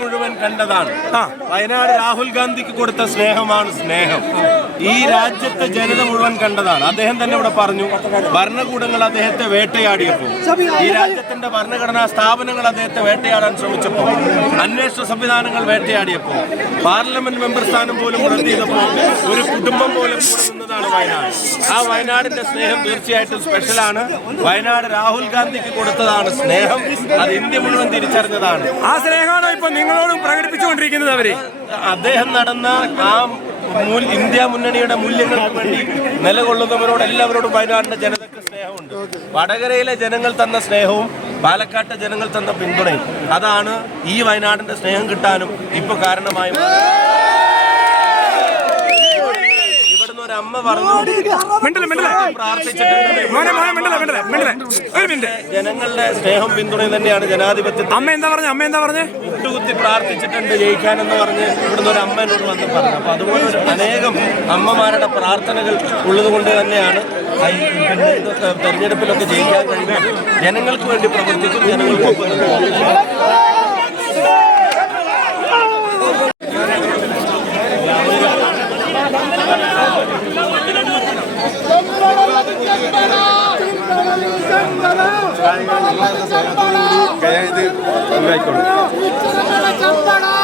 മുഴുവൻ കണ്ടതാണ്. വയനാട് രാഹുൽ ഗാന്ധിക്ക് കൊടുത്ത സ്നേഹമാണ് സ്നേഹം. ഈ രാജ്യത്തെ ജനത മുഴുവൻ കണ്ടതാണ്. അദ്ദേഹം തന്നെ ഇവിടെ പറഞ്ഞു ഭരണകൂടങ്ങൾ അദ്ദേഹത്തെ വേട്ടയാടിയപ്പോൾ. ഈ രാജ്യത്തിന്റെ ഭരണഘടനാ സ്ഥാപനങ്ങൾ അദ്ദേഹത്തെ വേട്ടയാടാൻ ശ്രമിച്ചപ്പോൾ അന്വേഷണ സംവിധാനങ്ങൾ വേട്ടയാടിയപ്പോൾ പാർലമെന്റ് മെമ്പർ സ്ഥാനം പോലും റദ്ദ് ചെയ്തപ്പോൾ ഒരു കുടുംബം പോലും വയനാട്. ആ വയനാടിന്റെ സ്നേഹം തീർച്ചയായിട്ടും സ്പെഷ്യലാണ്. വയനാട് രാഹുൽ ഗാന്ധിക്ക് കൊടുത്തതാണ് സ്നേഹം. അത് ഇന്ത്യ മുഴുവൻ തിരിച്ചറിഞ്ഞതാണ്. ആ സ്നേഹമാണോ ഇപ്പൊ നിങ്ങളോടും പ്രകടിപ്പിച്ചുകൊണ്ടിരിക്കുന്നത് അവർ. അദ്ദേഹം നടന്ന ആ ഇന്ത്യ മുന്നണിയുടെ മൂല്യങ്ങൾക്ക് വേണ്ടി നിലകൊള്ളുന്നവരോട് എല്ലാവരോടും വയനാടിന്റെ ജനതയ്ക്ക് സ്നേഹമുണ്ട്. വടകരയിലെ ജനങ്ങൾ തന്ന സ്നേഹവും പാലക്കാട്ടെ ജനങ്ങൾ തന്ന പിന്തുണയും. അതാണ് ഈ വയനാടിന്റെ സ്നേഹം കിട്ടാനും ഇപ്പൊ കാരണമായി മാറിയത്. ഇവിടുന്ന് ഒരു അമ്മ മിണ്ടല്ലേ മിണ്ടല്ലേ? മോനെ മോനെ മിണ്ടല്ലേ മിണ്ടല്ലേ മിണ്ടല്ലേ? ഒരു മിനിറ്റ്. ജനങ്ങളുടെ സ്നേഹം പിന്തുണയും തന്നെയാണ് ജനാധിപത്യം അമ്മ എന്താ പറഞ്ഞു? അമ്മ എന്താ പറഞ്ഞു? മുട്ടുകുത്തി പ്രാർത്ഥിച്ചിട്ടുണ്ട് ജയിക്കാൻ എന്ന് പറഞ്ഞ് ഇവിടുന്ന് ഒരു അമ്മ എന്നോട് വന്ന് പറഞ്ഞു. അപ്പൊ അതുപോലെ ഒരു അനേകം അമ്മമാരുടെ പ്രാർത്ഥനകൾ ഉള്ളത് കൊണ്ട് തന്നെയാണ് തെരഞ്ഞെടുപ്പിലൊക്കെ ജയിക്കാൻ കഴിയുന്നത്. ജനങ്ങൾക്ക് വേണ്ടി പ്രവർത്തിക്കും ജനങ്ങൾക്കൊപ്പം গায়ে অন্যায় করো চম্পারা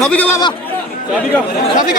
സഫിക ബാബ സഫിക സഫിക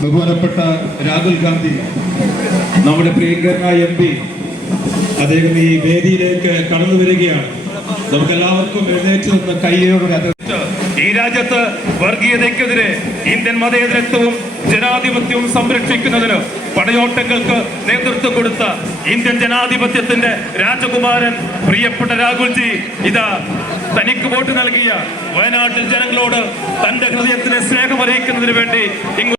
ബഹുമാനപ്പെട്ട രാഹുൽ ഗാന്ധി നമ്മുടെ പ്രിയങ്കരനായ എം പി അദ്ദേഹം ഈ വേദിയിലേക്ക് കടന്നു വരികയാണ്. നമുക്ക് എല്ലാവർക്കും എഴുന്നേറ്റ് നിന്ന് കൈയോടെ ഈ രാജ്യത്ത് വർഗീയതയ്ക്കെതിരെ ഇന്ത്യൻ മതേതരത്വവും ജനാധിപത്യവും സംരക്ഷിക്കുന്നതിന് പടയോട്ടങ്ങൾക്ക് നേതൃത്വം കൊടുത്ത ഇന്ത്യൻ ജനാധിപത്യത്തിന്റെ രാജകുമാരൻ പ്രിയപ്പെട്ട രാഹുൽജി ഇതാ തനിക്ക് വോട്ട് നൽകിയ വയനാട്ടിൽ ജനങ്ങളോട് തന്റെ ഹൃദയത്തിന് സ്നേഹം അറിയിക്കുന്നതിന് വേണ്ടി